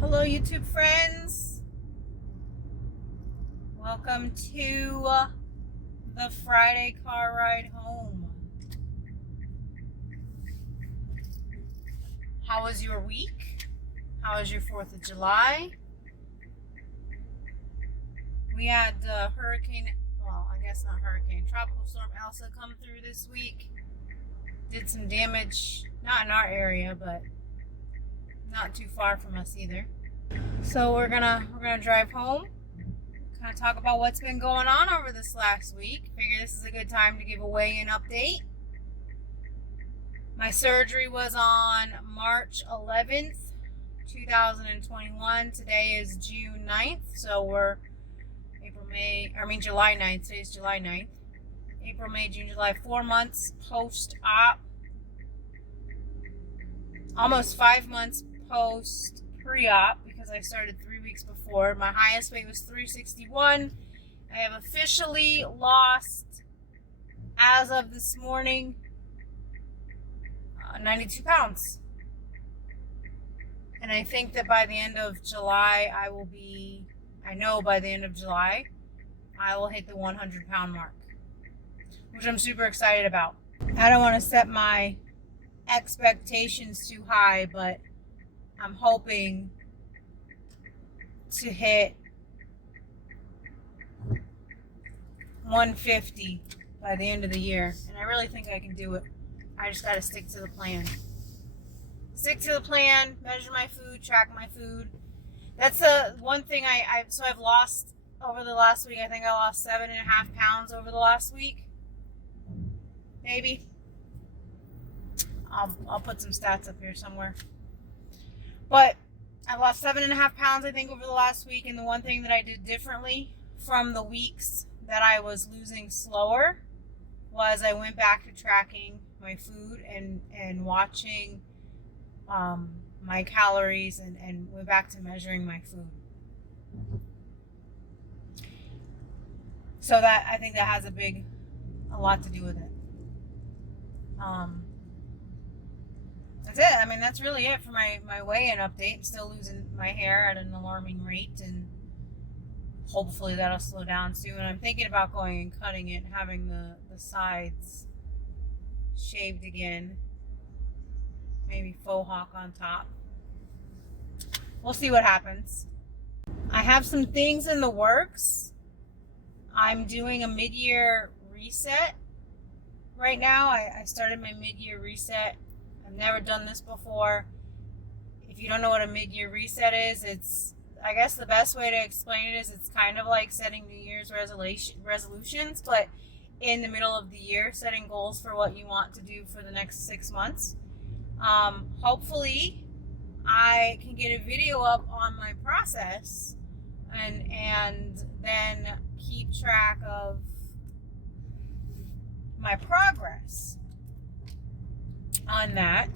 Hello, YouTube friends. Welcome to the Friday car ride home. How was your week? How was your 4th of July? We had Tropical Storm Elsa come through this week. Did some damage, not in our area, but not too far from us either. So we're gonna drive home, kind of talk about what's been going on over this last week. Figure this is a good time to give a weigh-in update. My surgery was on March 11th, 2021. Today is June 9th, so we're July 9th. Today's July 9th. April, May, June, July, 4 months post-op. Almost 5 months pre-op because I started 3 weeks before. My highest weight was 361. I have officially lost, as of this morning, 92 pounds. And I think that by the end of July, I will hit the 100-pound mark, which I'm super excited about. I don't want to set my expectations too high, but I'm hoping to hit 150 by the end of the year, and I really think I can do it. I just got to stick to the plan. Measure my food, track my food. That's the one thing I've lost over the last week. I think I lost 7.5 pounds over the last week. Maybe. I'll put some stats up here somewhere. But I lost 7.5 pounds, I think, over the last week. And the one thing that I did differently from the weeks that I was losing slower was I went back to tracking my food and watching my calories and went back to measuring my food. So that, I think that has a lot to do with it. That's it. I mean, that's really it for my weigh-in update. I'm still losing my hair at an alarming rate, and hopefully that'll slow down soon. I'm thinking about going and cutting it, having the sides shaved again. Maybe faux hawk on top. We'll see what happens. I have some things in the works. I'm doing a mid-year reset right now. I started my mid-year reset. I've never done this before. If you don't know what a mid-year reset is, I guess the best way to explain it is it's kind of like setting New Year's resolutions, but in the middle of the year, setting goals for what you want to do for the next 6 months. Hopefully I can get a video up on my process and then keep track of my progress on that,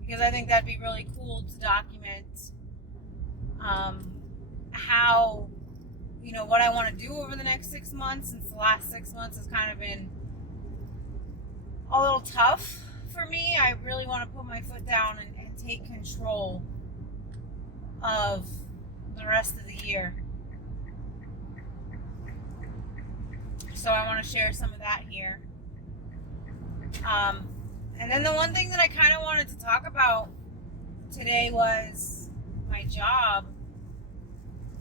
because I think that'd be really cool to document how, what I want to do over the next 6 months, since the last 6 months has kind of been a little tough for me. I really want to put my foot down and take control of the rest of the year. So I want to share some of that here. And then the one thing that I kind of wanted to talk about today was my job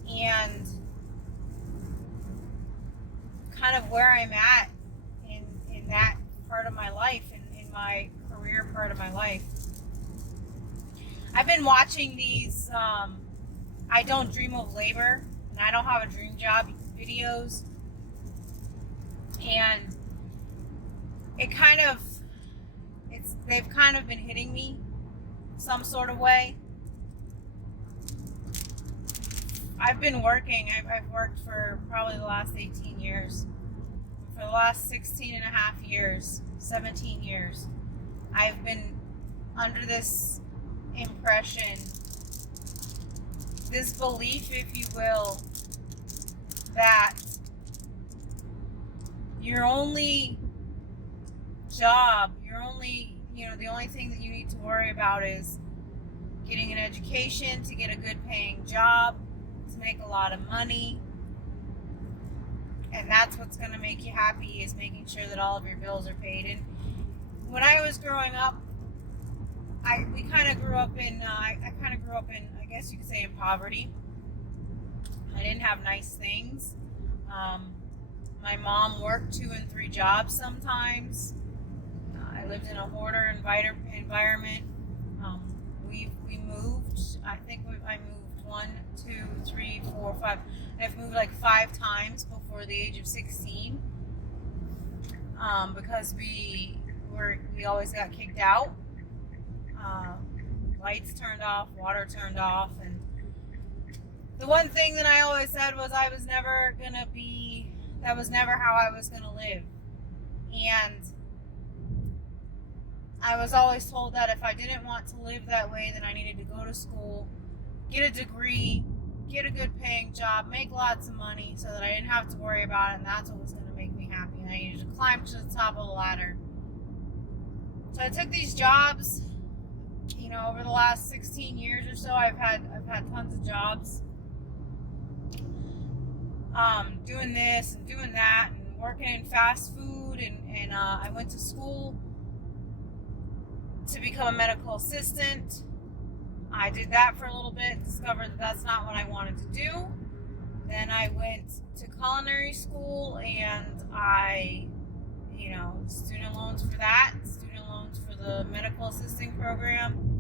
and kind of where I'm at in that part of my life, in my career part of my life. I've been watching these I Don't Dream of Labor and I Don't Have a Dream Job videos, and they've kind of been hitting me some sort of way. I've been working. I've worked for probably the last 18 years. For the last 16 and a half years, 17 years, I've been under this impression, this belief, if you will, that your only job, the only thing that you need to worry about is getting an education, to get a good paying job, to make a lot of money. And that's what's going to make you happy, is making sure that all of your bills are paid. And when I was growing up, I kind of grew up in, I guess you could say, in poverty. I didn't have nice things. My mom worked 2 and 3 jobs sometimes. I lived in a hoarder environment. We moved. I moved 1, 2, 3, 4, 5. I've moved like 5 times before the age of 16, because we always got kicked out. Lights turned off, water turned off, and the one thing that I always said was that was never how I was gonna live. And I was always told that if I didn't want to live that way, then I needed to go to school, get a degree, get a good paying job, make lots of money so that I didn't have to worry about it, and that's what was going to make me happy. And I needed to climb to the top of the ladder. So I took these jobs, over the last 16 years or so. I've had tons of jobs, doing this and doing that, and working in fast food, and I went to school to become a medical assistant. I did that for a little bit, discovered that that's not what I wanted to do. Then I went to culinary school, and student loans for that, student loans for the medical assisting program.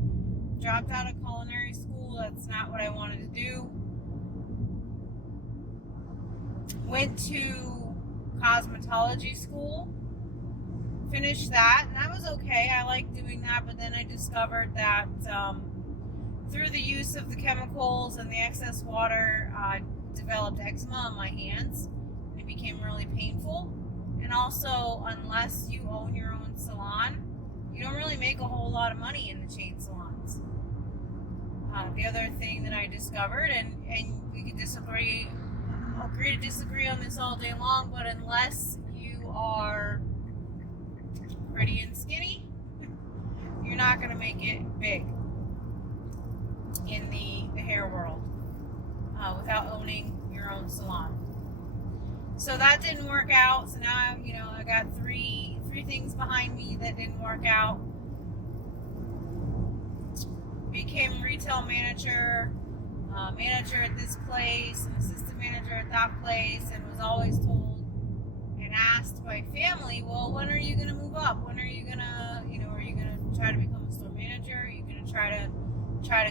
Dropped out of culinary school. That's not what I wanted to do. Went to cosmetology school. Finished that, and that was okay. I liked doing that, but then I discovered that through the use of the chemicals and the excess water, I developed eczema on my hands. It became really painful. And also, unless you own your own salon, you don't really make a whole lot of money in the chain salons. The other thing that I discovered, and we could agree to disagree on this all day long, but unless you are pretty and skinny, you're not going to make it big in the hair world without owning your own salon. So that didn't work out. So now I got three things behind me that didn't work out. Became retail manager, manager at this place, and assistant manager at that place, and was always told and asked by family, well, when are you going to move up? When are you going to, are you going to try to become a store manager? Are you going to try to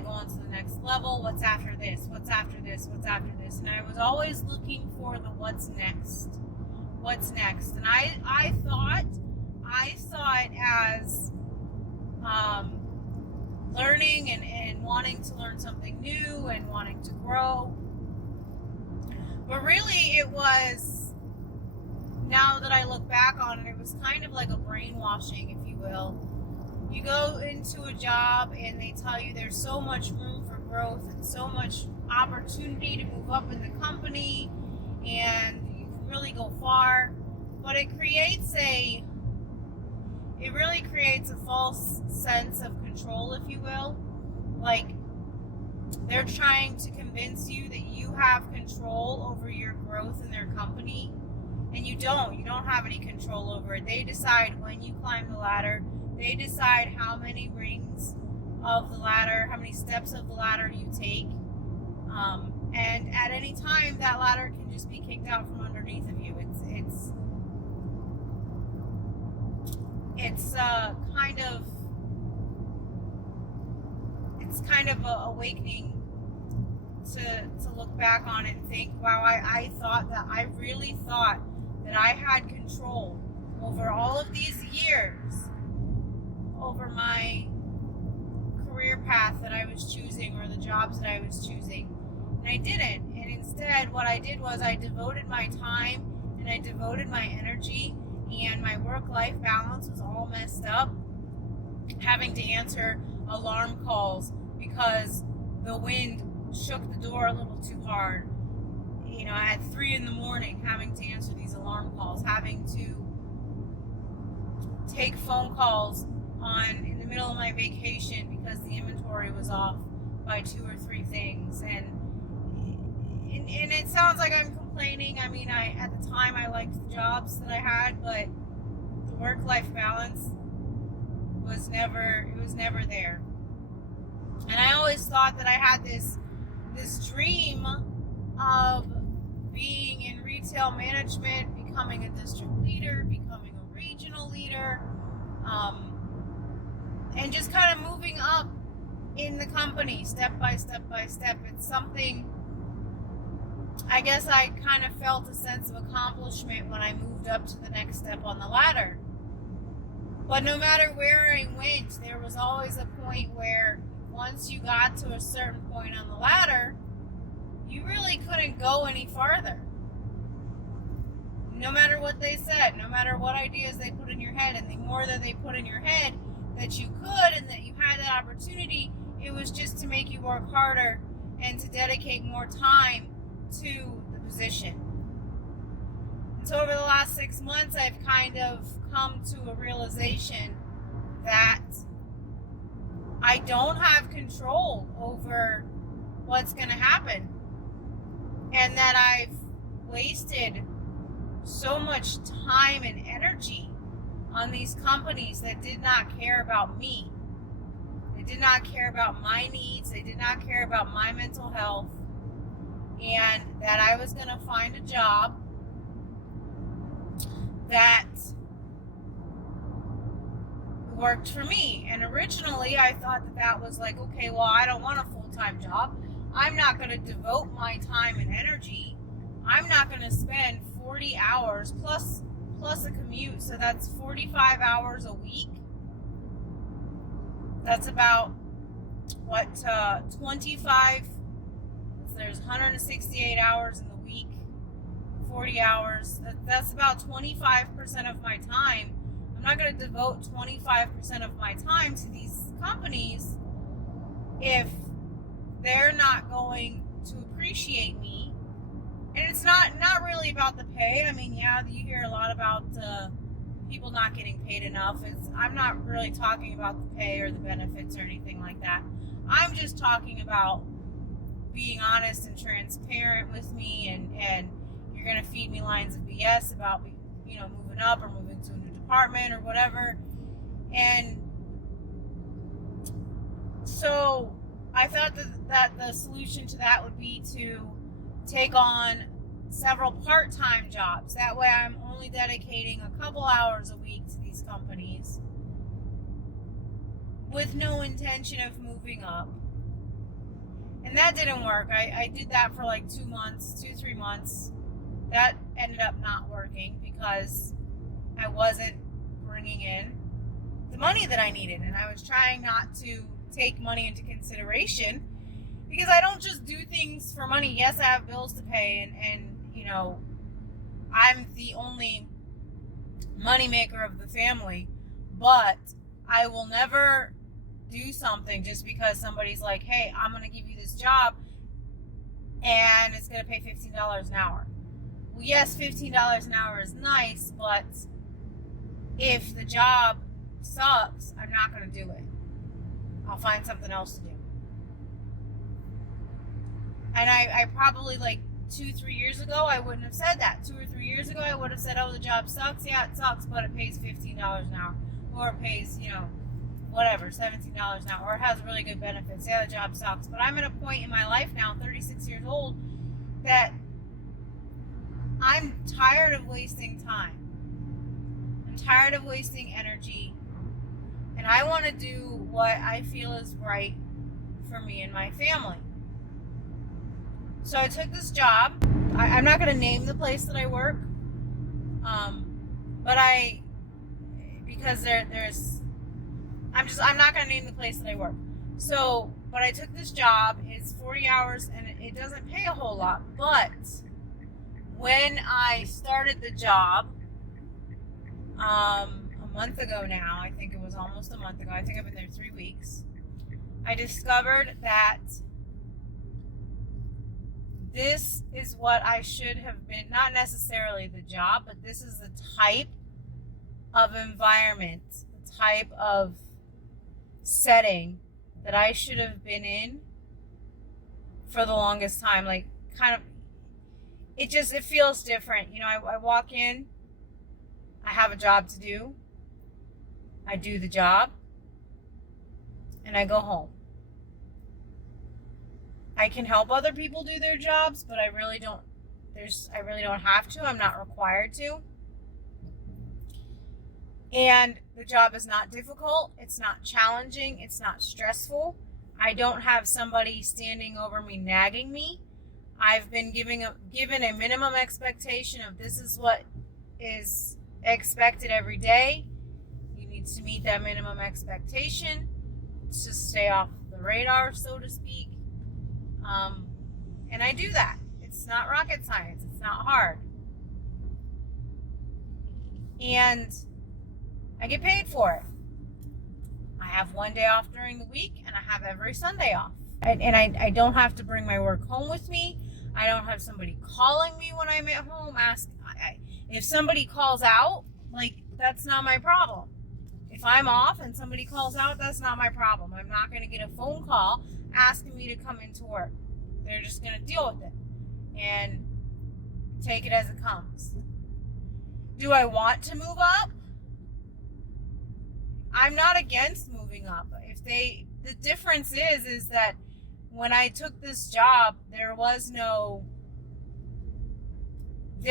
go on to the next level? What's after this? What's after this? What's after this? And I was always looking for the what's next. What's next? And I saw it as learning and wanting to learn something new and wanting to grow. But really it was, now that I look back on it, it was kind of like a brainwashing, if you will. You go into a job and they tell you there's so much room for growth and so much opportunity to move up in the company, and you can really go far. But it really creates a false sense of control, if you will. Like, they're trying to convince you that you have control over your growth in their company, and you don't. You don't have any control over it. They decide when you climb the ladder. They decide how many rings of the ladder, how many steps of the ladder you take. And at any time, that ladder can just be kicked out from underneath of you. It's kind of a awakening to look back on it and think, wow, I really thought that I had control over all of these years, over my career path that I was choosing or the jobs that I was choosing. And I didn't. And instead, what I did was I devoted my time and I devoted my energy, and my work-life balance was all messed up, having to answer alarm calls because the wind shook the door a little too hard. At 3 a.m, having to answer these alarm calls, having to take phone calls in the the middle of my vacation because the inventory was off by 2 or 3 things. And it sounds like I'm complaining. I mean, at the time I liked the jobs that I had, but the work-life balance was never there. And I always thought that I had this dream of being in retail management, becoming a district leader, becoming a regional leader, and just kind of moving up in the company step by step by step. It's something, I guess I kind of felt a sense of accomplishment when I moved up to the next step on the ladder. But no matter where I went, there was always a point where once you got to a certain point on the ladder, you really couldn't go any farther. No matter what they said, no matter what ideas they put in your head, and the more that they put in your head that you could and that you had that opportunity, it was just to make you work harder and to dedicate more time to the position. And so over the last 6 months, I've kind of come to a realization that I don't have control over what's going to happen, and that I've wasted so much time and energy on these companies that did not care about me. They did not care about my needs. They did not care about my mental health, and that I was going to find a job that worked for me. And originally I thought that was like, okay, well, I don't want a full-time job. I'm not going to devote my time and energy. I'm not going to spend 40 hours plus a commute. So that's 45 hours a week. That's about 25. So there's 168 hours in the week, 40 hours. That's about 25% of my time. I'm not going to devote 25% of my time to these companies if they're not going to appreciate me. And it's not really about the pay. I mean, yeah, you hear a lot about people not getting paid enough. I'm not really talking about the pay or the benefits or anything like that. I'm just talking about being honest and transparent with me, and you're going to feed me lines of BS about, moving up or moving to a new department or whatever. And so I thought that the solution to that would be to take on several part-time jobs. That way I'm only dedicating a couple hours a week to these companies with no intention of moving up. And that didn't work. I did that for like 3 months. That ended up not working because I wasn't bringing in the money that I needed. And I was trying not to take money into consideration because I don't just do things for money. Yes, I have bills to pay, and I'm the only moneymaker of the family, but I will never do something just because somebody's like, hey, I'm going to give you this job and it's going to pay $15 an hour. Well, yes, $15 an hour is nice, but if the job sucks, I'm not going to do it. I'll find something else to do. And I probably 2-3 years ago, I wouldn't have said that. 2 or 3 years ago, I would have said, oh, the job sucks. Yeah, it sucks, but it pays $15 an hour. Or it pays, whatever, $17 an hour. Or it has really good benefits. Yeah, the job sucks. But I'm at a point in my life now, 36 years old, that I'm tired of wasting time. I'm tired of wasting energy. And I want to do what I feel is right for me and my family. So I took this job. I'm not going to name the place that I work, but I'm not going to name the place that I work. So, but I took this job. It's 40 hours, and it doesn't pay a whole lot. But when I started the job, a month ago now, I think it was almost a month ago. I think I've been there 3 weeks. I discovered that this is what I should have been, not necessarily the job, but this is the type of environment, the type of setting that I should have been in for the longest time. Like, kind of, it feels different. You know, I walk in, I have a job to do, I do the job, and I go home. I can help other people do their jobs, but I really don't have to. I'm not required to. And the job is not difficult. It's not challenging. It's not stressful. I don't have somebody standing over me nagging me. I've been given a minimum expectation of this is what is expected every day. You need to meet that minimum expectation to stay off the radar, so to speak. And I do that. It's not rocket science. It's not hard. And I get paid for it. I have one day off during the week, and I have every Sunday off. And I don't have to bring my work home with me. I don't have somebody calling me when I'm at home. If somebody calls out, like, that's not my problem. If I'm off and somebody calls out, that's not my problem. I'm not going to get a phone call asking me to come into work. They're just going to deal with it and take it as it comes. Do I want to move up? I'm not against moving up. The difference is that when I took this job, there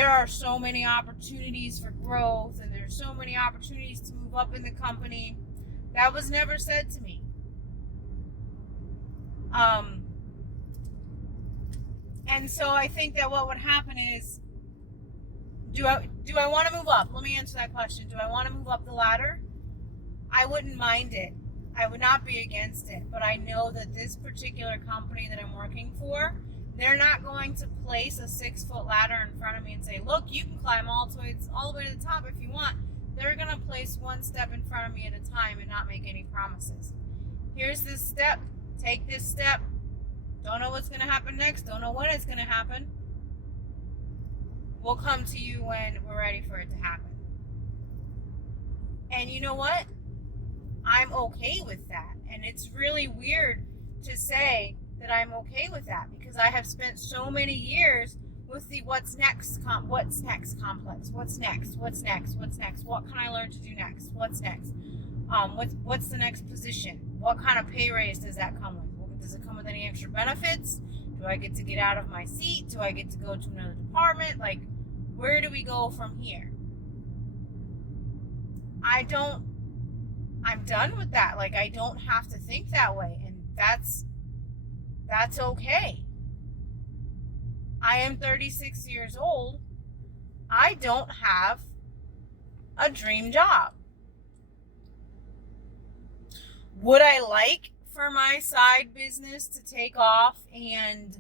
are so many opportunities for growth, and there's so many opportunities to move up in the company. That was never said to me. And so I think that what would happen is, do I want to move up? Let me answer that question. Do I want to move up the ladder? I wouldn't mind it. I would not be against it. But I know that this particular company that I'm working for, they're not going to place a 6-foot ladder in front of me and say, look, you can climb all the way to the top if you want. They're going to place one step in front of me at a time and not make any promises. Here's this step. Take this step. Don't know what's going to happen next. Don't know when it's going to happen. We'll come to you when we're ready for it to happen. And you know what? I'm okay with that. And it's really weird to say that I'm okay with that, because I have spent so many years with the what's next complex. What's next? What can I learn to do next? What's next? What's the next position? What kind of pay raise does that come with? Does it come with any extra benefits? Do I get to get out of my seat? Do I get to go to another department? Like, where do we go from here? I'm done with that. Like, I don't have to think that way, and that's okay. I am 36 years old. I don't have a dream job. Would I like for my side business to take off and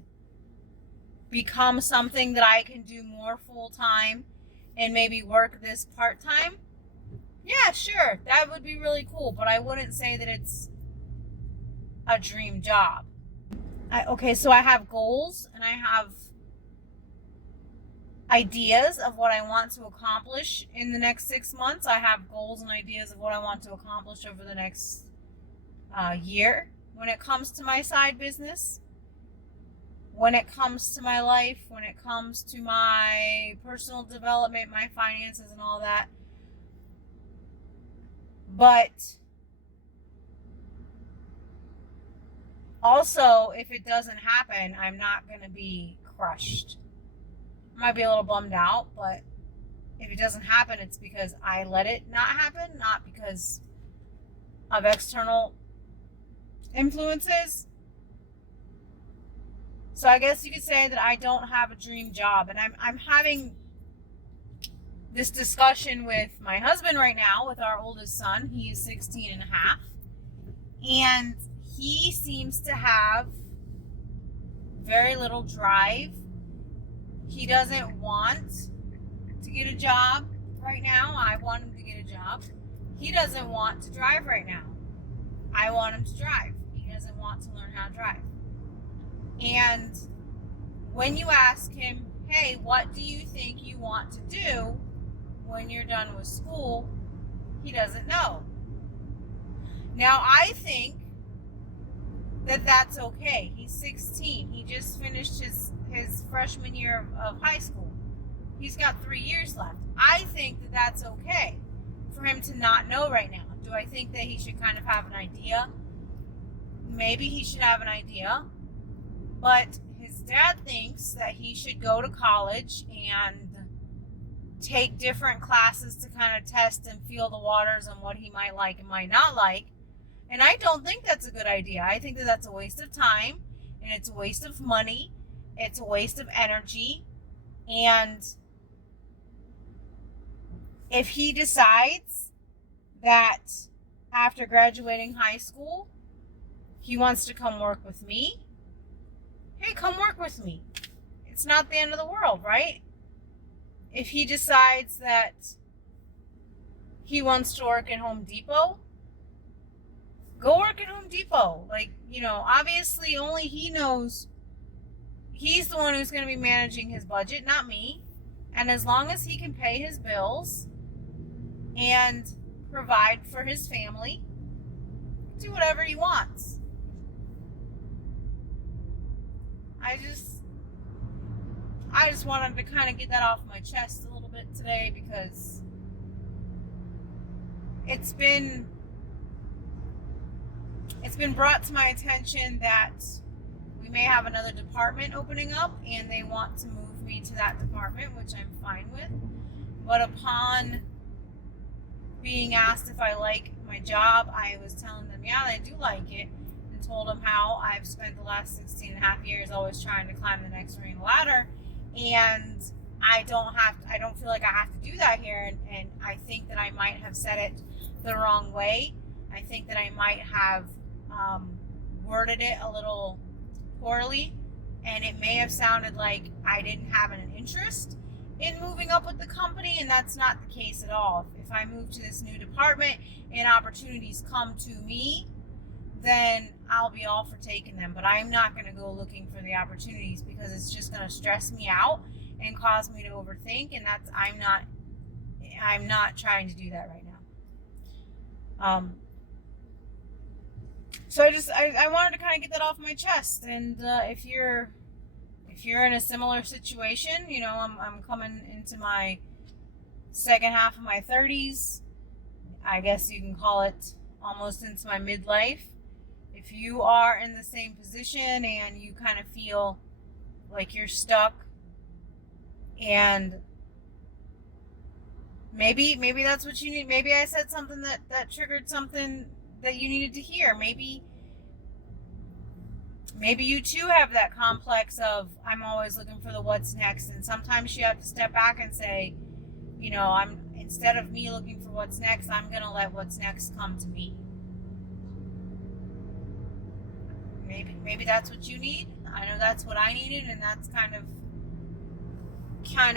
become something that I can do more full-time and maybe work this part-time? Yeah, sure. That would be really cool, but I wouldn't say that it's a dream job. So I have goals, and I have ideas of what I want to accomplish in the next 6 months. I have goals and ideas of what I want to accomplish over the next year when it comes to my side business, when it comes to my life, when it comes to my personal development, my finances, and all that. But also, if it doesn't happen, I'm not going to be crushed. I might be a little bummed out, but if it doesn't happen, it's because I let it not happen, not because of external influences. So I guess you could say that I don't have a dream job, and I'm having this discussion with my husband right now, with our oldest son. He is 16 and a half, and he seems to have very little drive. He doesn't want to get a job right now. I want him to get a job. He doesn't want to drive right now. I want him to drive. He doesn't want to learn how to drive. And when you ask him, hey, what do you think you want to do when you're done with school? He doesn't know. Now, I think that that's okay. He's 16. He just finished his freshman year of high school. He's got 3 years left. I think that that's okay for him to not know right now. Do I think that he should kind of have an idea? Maybe he should have an idea. But his dad thinks that he should go to college and take different classes to kind of test and feel the waters on what he might like and might not like. And I don't think that's a good idea. I think that that's a waste of time, and it's a waste of money. It's a waste of energy. And if he decides that after graduating high school, he wants to come work with me, hey, come work with me. It's not the end of the world, right? If he decides that he wants to work at Home Depot, go work at Home Depot. Like, obviously only he knows. He's the one who's going to be managing his budget, not me. And as long as he can pay his bills and provide for his family, do whatever he wants. I just wanted to kind of get that off my chest a little bit today, because it's been brought to my attention that we may have another department opening up, and they want to move me to that department, which I'm fine with. But upon being asked if I like my job, I was telling them, yeah, I do like it, and told them how I've spent the last 16 and a half years always trying to climb the next ring ladder, and I don't feel like I have to do that here, and I think that I might have said it the wrong way. I think that I might have worded it a little poorly, and it may have sounded like I didn't have an interest in moving up with the company, and that's not the case at all. If I move to this new department and opportunities come to me, then I'll be all for taking them. But I'm not going to go looking for the opportunities, because it's just going to stress me out and cause me to overthink, and I'm not trying to do that right now. So I wanted to kind of get that off my chest. And if you're in a similar situation, I'm coming into my second half of my 30s. I guess you can call it almost into my midlife. If you are in the same position and you kind of feel like you're stuck, and maybe that's what you need. Maybe I said something that triggered something that you needed to hear. Maybe you too have that complex of, I'm always looking for the what's next, and sometimes you have to step back and say, instead of me looking for what's next, I'm going to let what's next come to me. Maybe that's what you need. I know that's what I needed, and that's kind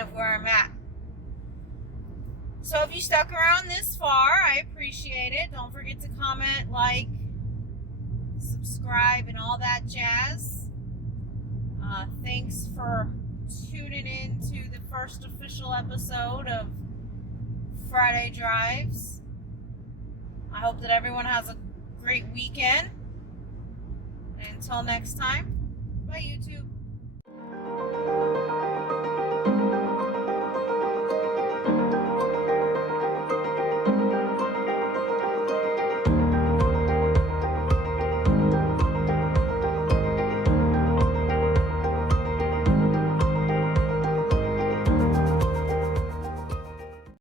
of where I'm at. So if you stuck around this far, I appreciate it. Don't forget to comment, like, subscribe, and all that jazz. Thanks for tuning in to the first official episode of Friday Drives. I hope that everyone has a great weekend. And until next time, bye YouTube.